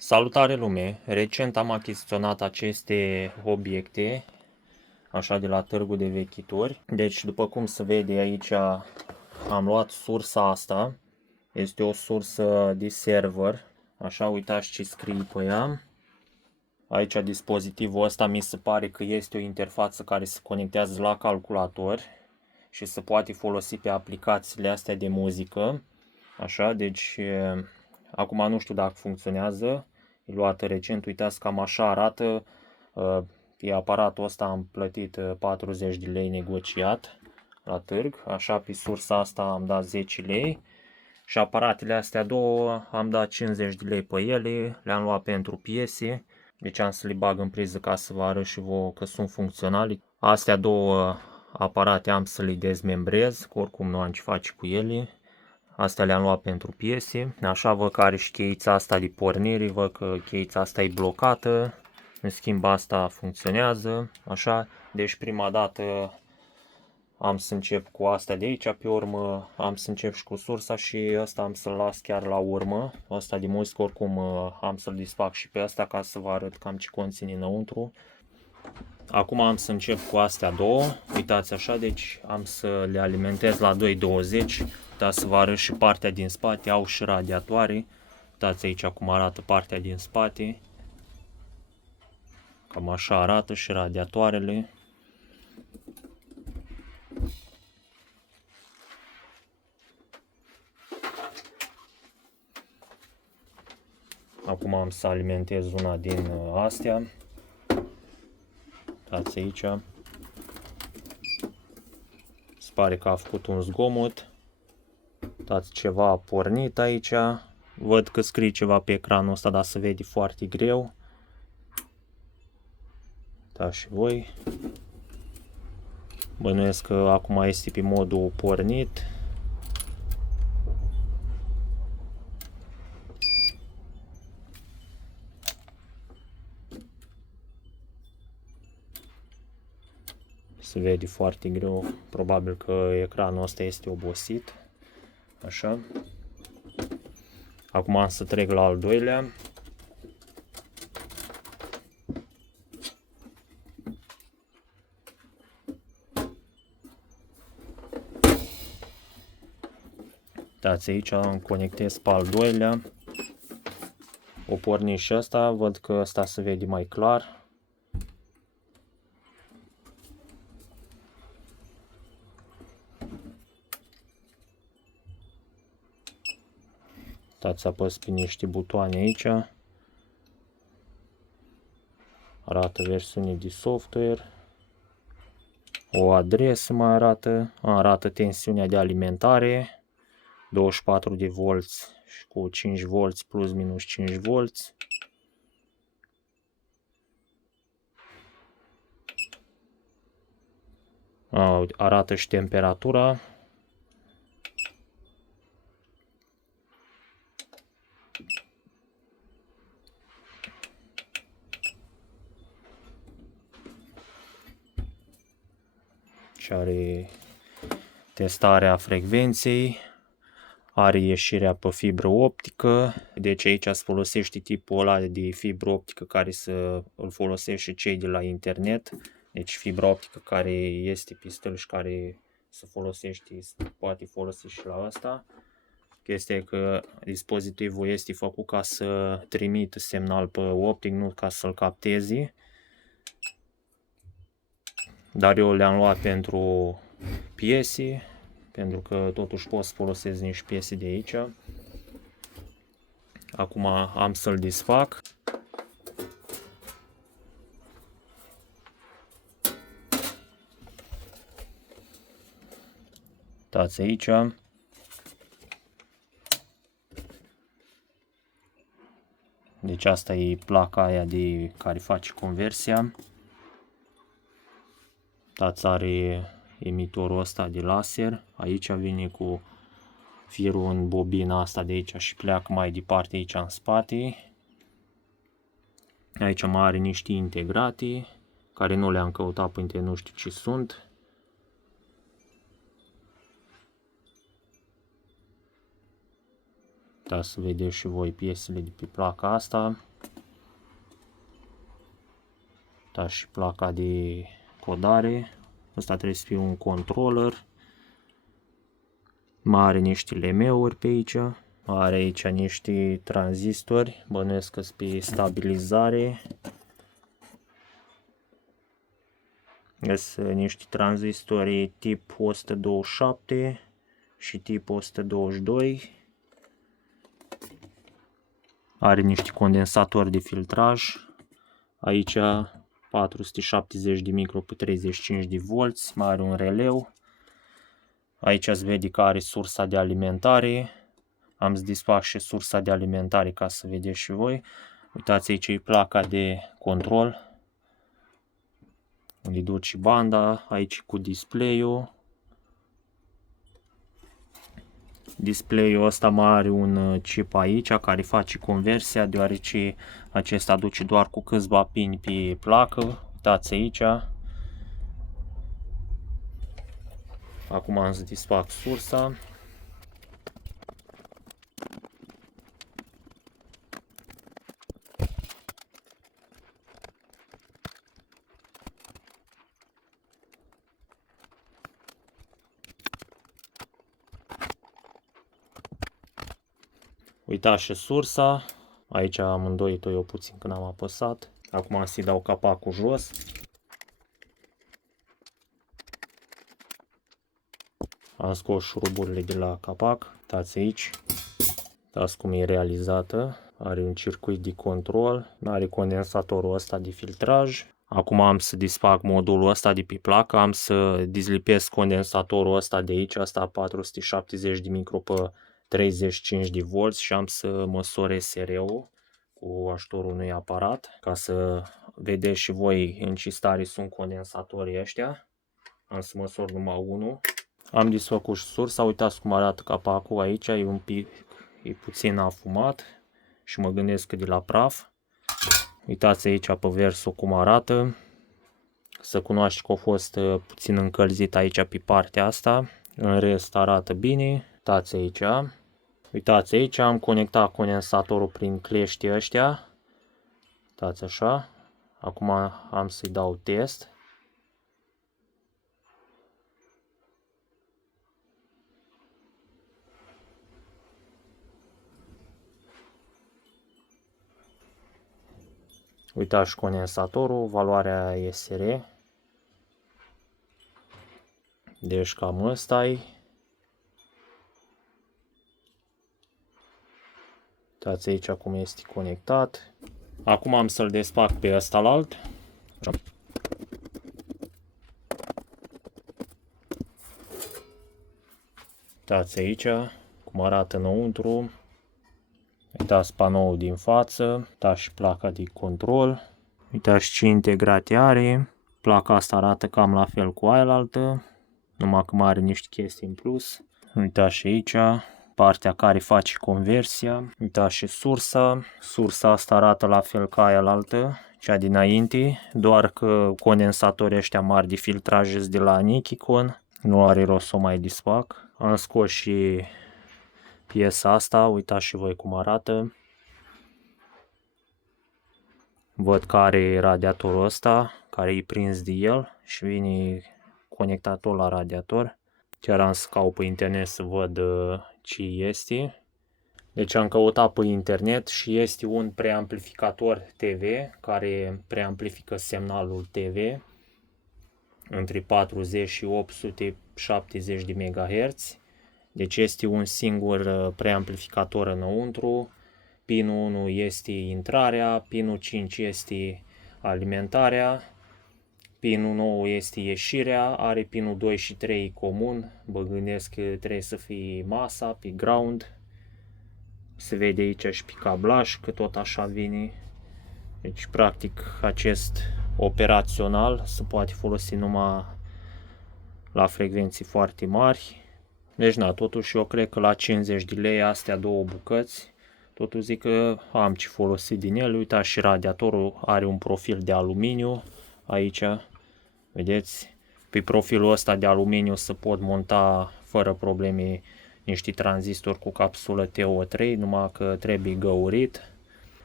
Salutare lume! Recent am achiziționat aceste obiecte, așa de la târgul de vechituri. Deci, după cum se vede aici, am luat sursa asta. Este o sursă de server, așa, uitați ce scrie pe ea. Aici dispozitivul ăsta mi se pare că este o interfață care se conectează la calculator și se poate folosi pe aplicațiile astea de muzică. Așa, deci acum nu știu dacă funcționează. E luată recent, uitați, cam așa arată. Pe aparatul ăsta am plătit 40 de lei negociat la târg. Așa, pe sursa asta am dat 10 lei. Și aparatele astea două am dat 50 de lei pe ele. Le-am luat pentru piese. Deci am să le bag în priză ca să vă arăt și vouă că sunt funcționale. Astea două aparate am să le dezmembrez, că oricum nu am ce face cu ele. Astea le-am luat pentru piese. Așa, văd că are și cheița asta de pornire, văd că cheița asta e blocată. În schimb, asta funcționează. Așa, deci prima dată am să încep cu astea de aici, pe urmă am să încep și cu sursa și asta am să-l las chiar la urmă. Asta de muzică oricum am să-l desfac și pe asta ca să vă arăt cam ce conține înăuntru. Acum am să încep cu astea două, uitați așa, deci am să le alimentez la 220, uitați să vă arăt și partea din spate, au și radiatoare, uitați aici cum arată partea din spate, cam așa arată și radiatoarele. Acum am să alimentez una din astea, uitați aici, se pare că a făcut un zgomot, uitați ceva a pornit aici, văd că scrie ceva pe ecranul ăsta, dar se vede foarte greu. Da, și voi. Bănuiesc că acum este pe modul pornit. Se vede foarte greu. Probabil că ecranul ăsta este obosit. Așa. Acum am să trec la al doilea. Uitați aici, îmi conectez pe al doilea. O porni și ăsta, văd că ăsta se vede mai clar. Uitați, apăs pe niște butoane aici. Arată versiune de software. O adresă mai arată tensiunea de alimentare. 24 de volți și cu 5 volți plus minus 5 volți. Arată și temperatura. Și are testarea frecvenței. Are ieșirea pe fibră optică, deci aici se folosește tipul ăla de fibră optică care îl folosește cei de la internet. Deci fibra optică care este pe stâlp și care se folosește, poate folosi și la asta. Chestia e că dispozitivul este făcut ca să trimită semnal pe optic, nu ca să-l capteze. Dar eu le-am luat pentru piese, pentru că totuși pot să folosesc niște piese de aici. Acum am să-l desfac. Uitați aici. Deci asta e placa aia de care face conversia. Uitați, are emitorul ăsta de laser. Aici vine cu firul în bobina asta de aici și pleacă mai departe aici în spate. Aici mai are niște integrate care nu le-am căutat pe internet, nu știu ce sunt. Da, să vedeți și voi piesele de pe placa asta. Da, și placa de codare. Asta trebuie să fie un controller. Mai are niște LM-uri pe aici. Are aici niște tranzistori. Bănuiesc că sunt pe stabilizare. Sunt niște tranzistori tip 127 și tip 122. Are niște condensatori de filtraj. Aici 470 de micro pe 35 de volți. Mai are un releu. Aici se vede că are sursa de alimentare. Am să desfac și sursa de alimentare ca să vedeți și voi. Uitați, aici e placa de control. Unde duce banda. Aici cu display-ul. Display-ul ăsta mai are un chip aici care face conversia, deoarece acesta duce doar cu câțiva pini pe placă. Uitați aici. Acum am să desfac sursa. Uitați și sursa. Aici am îndoit-o eu puțin când am apăsat. Acum să-i dau capacul jos. Am scos șuruburile de la capac. Uitați aici. Uitați cum e realizată. Are un circuit de control. Are condensatorul ăsta de filtraj. Acum am să desfac modulul ăsta de pe placă. Am să dezlipesc condensatorul ăsta de aici. Asta 470 de micro pe 35 de volți și am să măsor SR-ul cu ajutorul unui aparat ca să vedeți și voi în ce stare sunt condensatorii ăștia. Am să măsor numai unul. Am desfăcut și sursa, uitați cum arată capacul aici, e puțin afumat și mă gândesc că de la praf. Uitați aici pe versul cum arată. Să cunoașteți că a fost puțin încălzit aici pe partea asta. În rest arată bine. Uitați aici. Uitați aici, am conectat condensatorul prin cleștii ăștia. Uitați așa. Acum am să-i dau test. Uitați condensatorul, valoarea SR. Deci cam ăsta-i. Uitați aici cum este conectat. Acum am să-l desfac pe ăsta la alt. Uitați aici cum arată înăuntru. Uitați panoul din față. Uitați și placa de control. Uitați ce integrate are. Placa asta arată cam la fel cu aia altă, numai că mai are niște chestii în plus. Uitați și aici partea care face conversia. Uitați și sursa. Sursa asta arată la fel ca aia altă, cea dinainte, doar că condensatorii ăștia mari de filtraj de la Nikon. Nu are rost să o mai desfac. Am scos și piesa asta, uitați și voi cum arată. Văd că are radiatorul ăsta, care e prins de el și vine conectat tot la radiator. Chiar am să caut pe internet să văd ce este. Deci am căutat pe internet și este un preamplificator TV care preamplifică semnalul TV între 40 și 870 de MHz. Deci este un singur preamplificator înăuntru. Pinul 1 este intrarea, pinul 5 este alimentarea, pinul 9 este ieșirea, are pinul 2 și 3 comun. Bă, gândesc că trebuie să fie masa pe ground. Se vede aici și pe cablaj că tot așa vine. Deci practic acest operațional se poate folosi numai la frecvenții foarte mari. Deci na, totuși eu cred că la 50 de lei astea două bucăți, totuși zic că am ce folosi din el. Uitați și radiatorul are un profil de aluminiu aici, vedeți? Pe profilul ăsta de aluminiu se pot monta fără probleme niște tranzistori cu capsulă TO3, numai că trebuie găurit.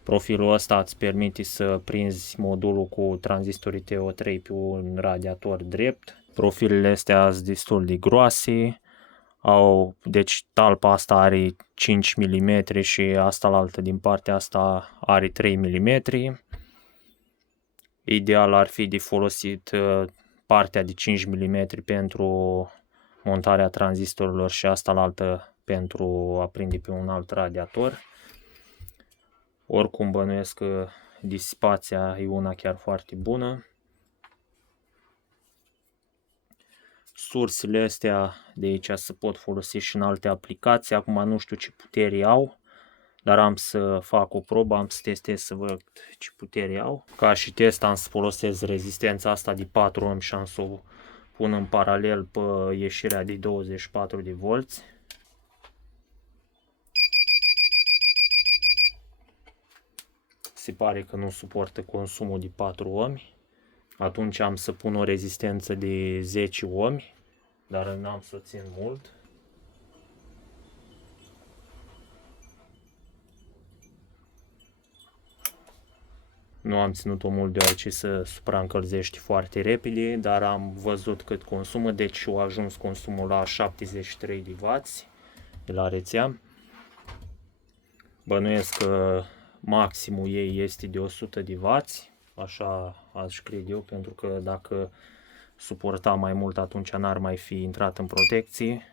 Profilul ăsta îți permite să prinzi modulul cu tranzistorii TO3 pe un radiator drept. Profilele astea sunt destul de groase. Deci talpa asta are 5 mm și asta la altă din partea asta are 3 mm. Ideal ar fi de folosit partea de 5 mm pentru montarea tranzistorilor și asta la altă pentru a prinde pe un alt radiator. Oricum bănuiesc că disipația e una chiar foarte bună. Sursele astea de aici se pot folosi și în alte aplicații. Acum nu știu ce putere au, dar am să fac o probă, am să testez să văd ce putere au. Ca și test am să folosesc rezistența asta de 4 ohm și am să o pun în paralel pe ieșirea de 24 de volți. Se pare că nu suportă consumul de 4 ohmi. Atunci am să pun o rezistență de 10 ohmi, dar n-am să țin mult. Nu am ținut-o mult deoarece se supraîncălzește foarte repede, dar am văzut cât consumă, deci a ajuns consumul la 73 de W de la rețea. Bănuiesc că maximul ei este de 100 de W, așa aș crede eu, pentru că dacă suporta mai mult atunci n-ar mai fi intrat în protecție.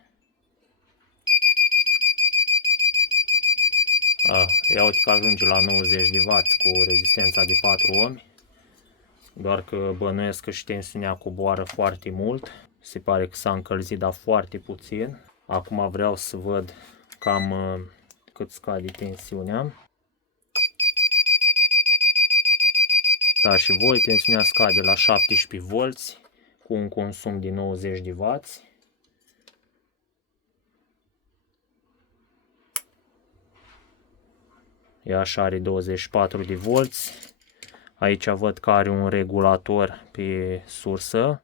Ia uite că ajunge la 90 de W cu rezistența de 4 ohmi. Doar că bănuiesc că și tensiunea coboară foarte mult. Se pare că s-a încălzit, dar foarte puțin. Acum vreau să văd cam cât scade tensiunea. Da, și voi, tensiunea scade la 17 volți cu un consum de 90 de W. Ea așa are 24 de volți. Aici văd că are un regulator pe sursă.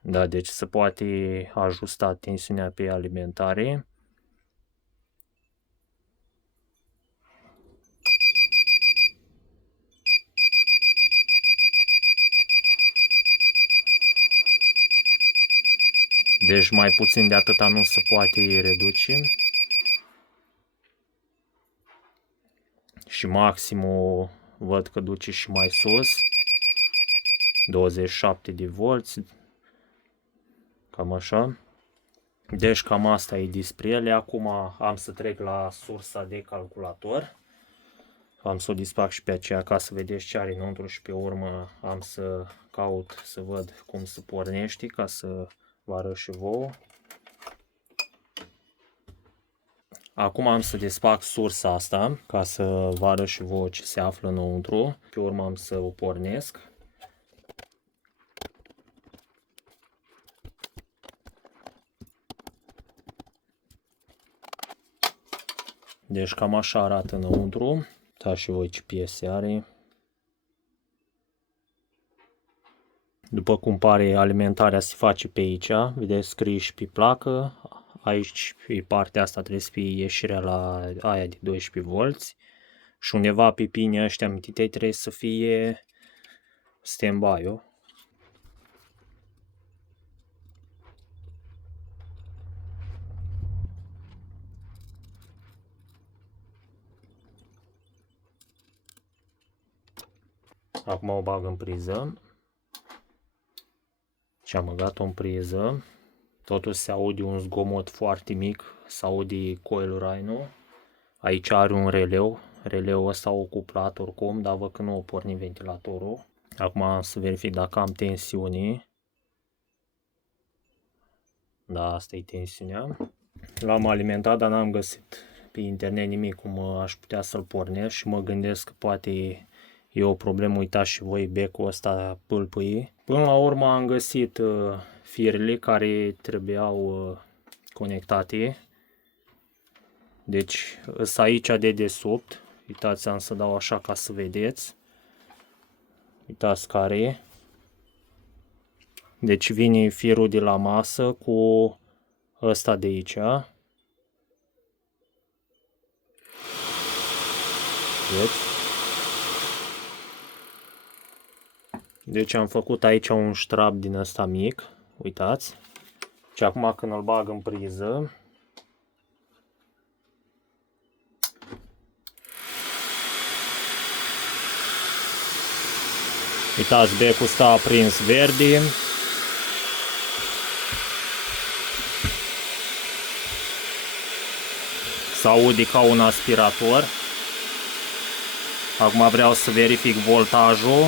Da, deci se poate ajusta tensiunea pe alimentare. Deci mai puțin de atâta nu se poate reduce. Și maximul văd că duce și mai sus. 27 de volți. Cam așa. Deci cam asta e despre ele. Acum am să trec la sursa de calculator. Am să o disfac și pe aceea ca să vedeți ce are înăuntru și pe urmă am să caut să văd cum se pornește ca să vă arăt și vouă. Acum am să desfac sursa asta ca să vă arăt și vouă ce se află înăuntru. Pe urmă am să o pornesc. Deci cam așa arată înăuntru. Da, și voi ce piese are. După cum pare, alimentarea se face pe aici. Vedeți, scrie și pe placă. Aici, pe partea asta, trebuie să fie ieșirea la aia de 12 volți. Și undeva pe pinii ăștia mititei trebuie să fie standby-ul. Acum o bag în priză. Și am băgat-o în priză. Totuși se aude un zgomot foarte mic. Se aude coil-ul. Aici are un releu. Releul ăsta o cuplat oricum, dar văd că nu o porni ventilatorul. Acum am să verific dacă am tensiune. Da, asta e tensiunea. L-am alimentat, dar n-am găsit pe internet nimic cum aș putea să-l pornesc și mă gândesc că poate e o problemă. Uitați și voi, becul ăsta pâlpâie. Până la urmă am găsit firele care trebuiau conectate. Deci sunt aici de desubt. Uitați, am să dau așa ca să vedeți. Uitați care e. Deci vine firul de la masă cu ăsta de aici. Deci am făcut aici un ștrap din ăsta mic, uitați. Și acum când îl bag în priză, uitați, becul stă aprins verde. S-aude ca un aspirator. Acum vreau să verific voltajul.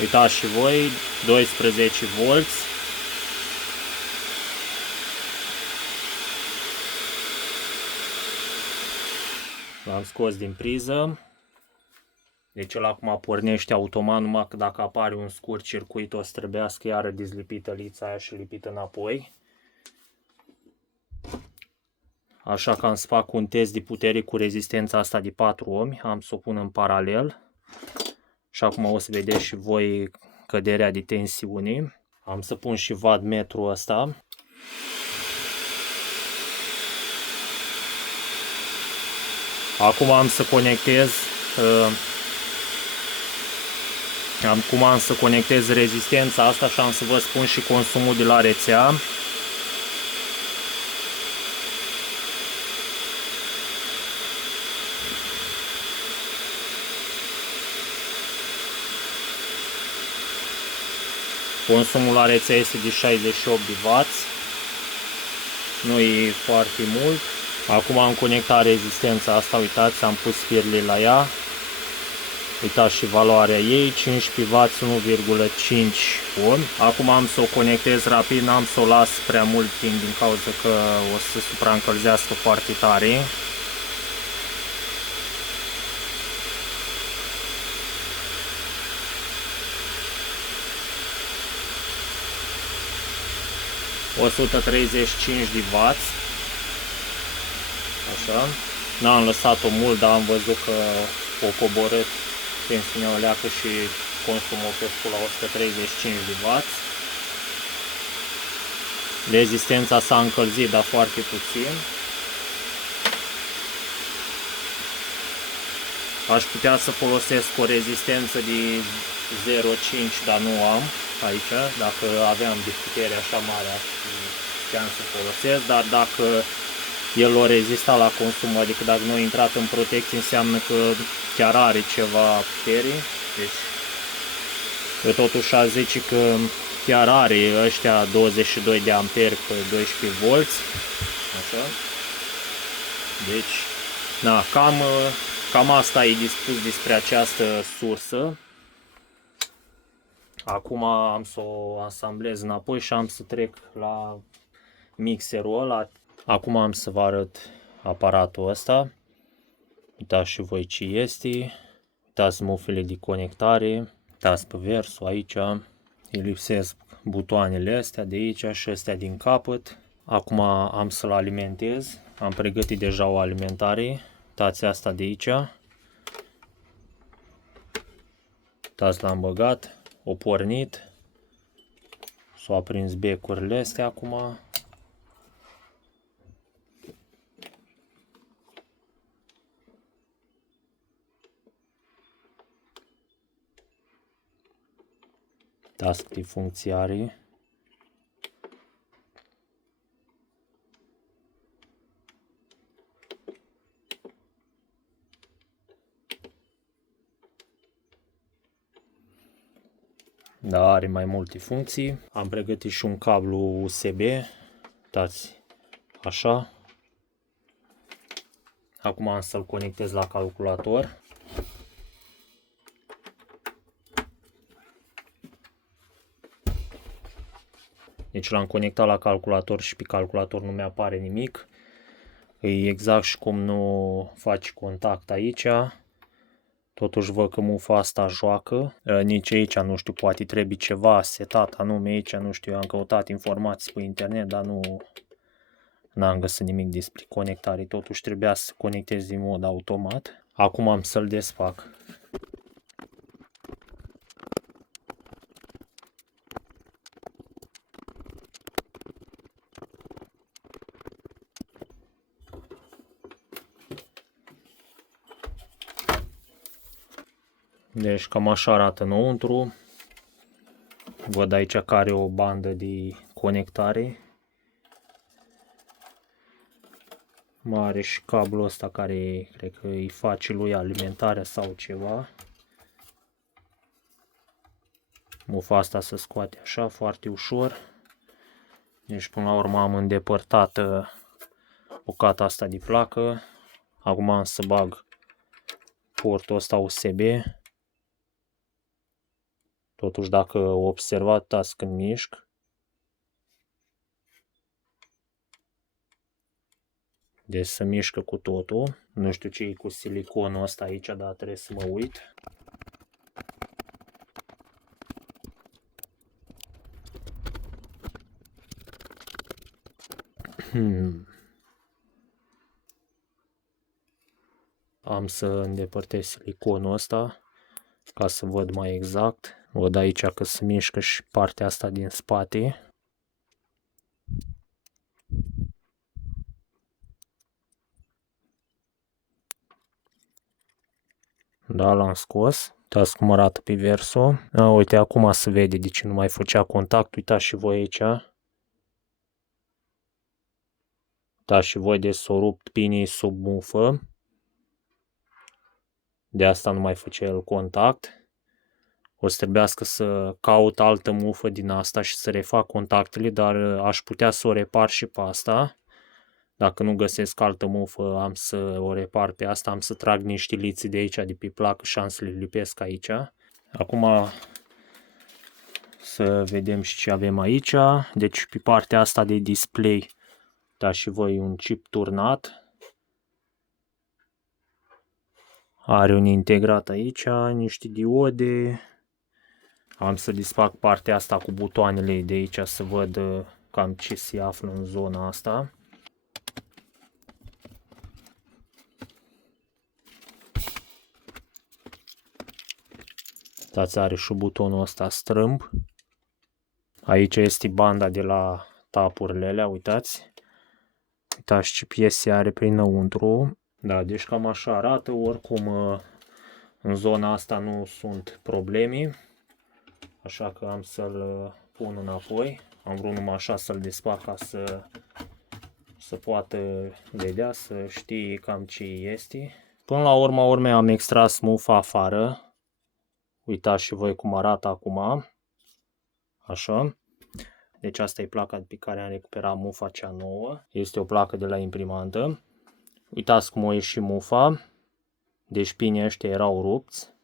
Uitați și voi, 12 volți. L-am scos din priză. Deci el acum pornește automat, numai că dacă apare un scurt circuit o să trebuiască iară dezlipită lița aia și lipită înapoi. Așa că am să fac un test de putere cu rezistența asta de 4 ohmi. Am să o pun în paralel. Și acum o să vedeți și voi căderea de tensiune. Am să pun și wattmetrul ăsta. Acum am să conectez rezistența asta și am să vă spun și consumul de la rețea. Consumul la rețea este de 68 de W. Nu e foarte mult. Acum am conectat rezistența asta, uitați, am pus firele la ea. Uitați și valoarea ei, 15W, 1,5 ohmi. Acum am să o conectez rapid, n-am să o las prea mult timp din cauza că o să supraîncălzească foarte tare. ...135 de W. Așa. N-am lăsat-o mult, dar am văzut că o coborât tensiunea o leacă și consumul a crescut la 135 de W. Rezistența s-a încălzit, dar foarte puțin. Aș putea să folosesc o rezistență de 0,5, dar nu am aici. Dacă aveam de putere așa mare, puteam să folosesc, dar dacă el o rezista la consum, adică dacă nu a intrat în protecție, înseamnă că chiar are ceva putere. Deci, eu totuși aș zice că chiar are ăștia 22 de amperi pe 12 volți. Așa. Deci, na, cam asta e dispus despre această sursă. Acum am să o asamblez înapoi și am să trec la mixerul ăla. Acum am să vă arăt aparatul ăsta. Uitați și voi ce este. Uitați mufele de conectare. Uitați pe versul aici. Îi lipsesc butoanele astea de aici și astea din capăt. Acum am să-l alimentez. Am pregătit deja o alimentare. Uitați asta de aici. Uitați, l-am băgat. O pornit. S-au aprins becurile astea acum. Task de funcție are. Da, are mai multe funcții. Am pregătit și un cablu USB. Uitați, așa. Acum am să-l conectez la calculator. Deci l-am conectat la calculator și pe calculator nu mi-apare nimic. E exact și cum nu faci contact aici. Totuși văd că mufa asta joacă. Nici aici nu știu, poate trebuie ceva setat anume aici, nu știu, eu am căutat informații pe internet, dar N-am găsit nimic despre conectare, totuși trebuia să conectez din mod automat. Acum am să-l desfac. Deci cam așa arată înăuntru. Văd aici că are o bandă de conectare. Mai are și cablul ăsta care cred că îi face lui alimentarea sau ceva. Mufa asta se scoate așa foarte ușor. Deci până la urmă am îndepărtat bucata asta de placă. Acum am să bag portul ăsta USB. Totuși dacă observați când mișc, deci se mișcă cu totul. Nu știu ce e cu siliconul ăsta aici, dar trebuie să mă uit. Am să îndepărtez siliconul ăsta ca să văd mai exact. Văd aici că se mișcă și partea asta din spate. Da, l-am scos. Uitați cum arată pe versul. Uite, acum se vede de ce nu mai făcea contact. Uitați și voi aici. Uitați și voi de s-o rupt pinii sub mufă. De asta nu mai făcea el contact. O să trebuiască să caut altă mufă din asta și să refac contactele, dar aș putea să o repar și pe asta. Dacă nu găsesc altă mufă, am să o repar pe asta, am să trag niște liții de aici, de pe placă și am să le lipesc aici. Acum să vedem și ce avem aici. Deci pe partea asta de display, da, și voi un chip turnat. Are un integrat aici, niște diode. Am să desfac partea asta cu butoanele de aici să văd cam ce se află în zona asta. Uitați, are și butonul ăsta strâmb. Aici este banda de la tapurile alea, uitați. Uitați ce piese are prinăuntru. Da, deci cam așa arată. Oricum în zona asta nu sunt probleme. Așa că am să-l pun înapoi. Am vrut numai așa să-l desfac ca să poată vedea, să știe cam ce este. Până la urma urmei am extras mufa afară. Uitați și voi cum arată acum. Așa. Deci asta e placa pe care am recuperat mufa cea nouă. Este o placă de la imprimantă. Uitați cum a ieșit mufa. Deci pinii ăștia erau rupți.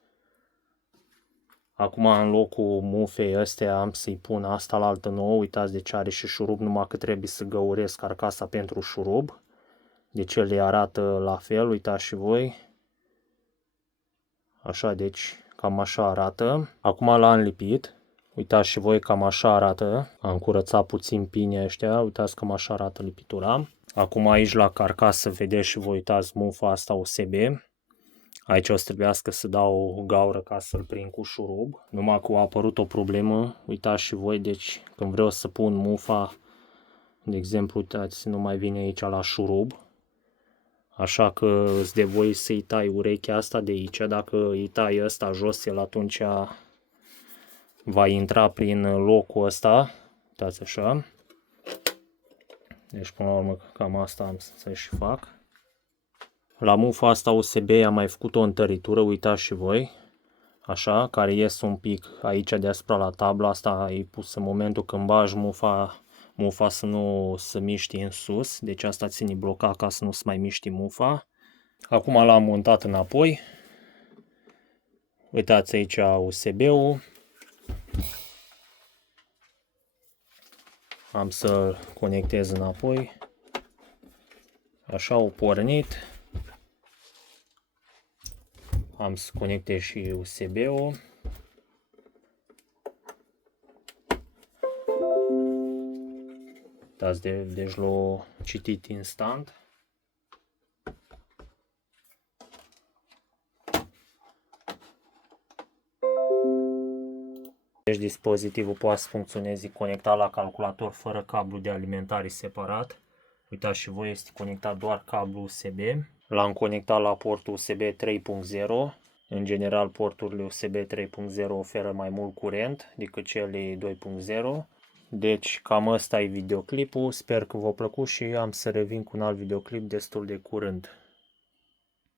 Acum în locul mufei astea am să-i pun asta la altă nouă. Uitați, deci are și șurub, numai că trebuie să găuresc carcasa pentru șurub. Deci el arată la fel, uitați și voi. Așa, deci cam așa arată. Acum l-am lipit. Uitați și voi, cam așa arată. Am curățat puțin pinii ăștia. Uitați cam așa arată lipitura. Acum aici la carcasă vedeți și voi, uitați mufa asta USB. Aici o să trebuiască să dau o gaură ca să-l prind cu șurub. Numai că a apărut o problemă. Uitați și voi, deci când vreau să pun mufa, de exemplu, uitați, nu mai vine aici la șurub. Așa că îți de voi să-i tai urechea asta de aici. Dacă îi tai ăsta jos, el atunci va intra prin locul ăsta. Uitați așa. Deci până la urmă cam asta am să și fac. La mufa asta USB am mai făcut o întăritură, uitați și voi. Așa, care iese un pic aici deasupra la tabla. Asta e pus în momentul când bagi mufa să nu se miște în sus. Deci asta ține blocat ca să nu se mai miște mufa. Acum l-am montat înapoi. Uitați aici USB-ul. Am să-l conectez înapoi. Așa, o pornit. Am să conectez și USB-ul. Uitați, deci l-a citit instant. Deci dispozitivul poate să funcționeze conectat la calculator fără cablu de alimentare separat. Uitați și voi, este conectat doar cablu USB. L-am conectat la portul USB 3.0. În general, porturile USB 3.0 oferă mai mult curent decât cele 2.0. Deci cam ăsta e videoclipul. Sper că v-a plăcut și am să revin cu un alt videoclip destul de curând.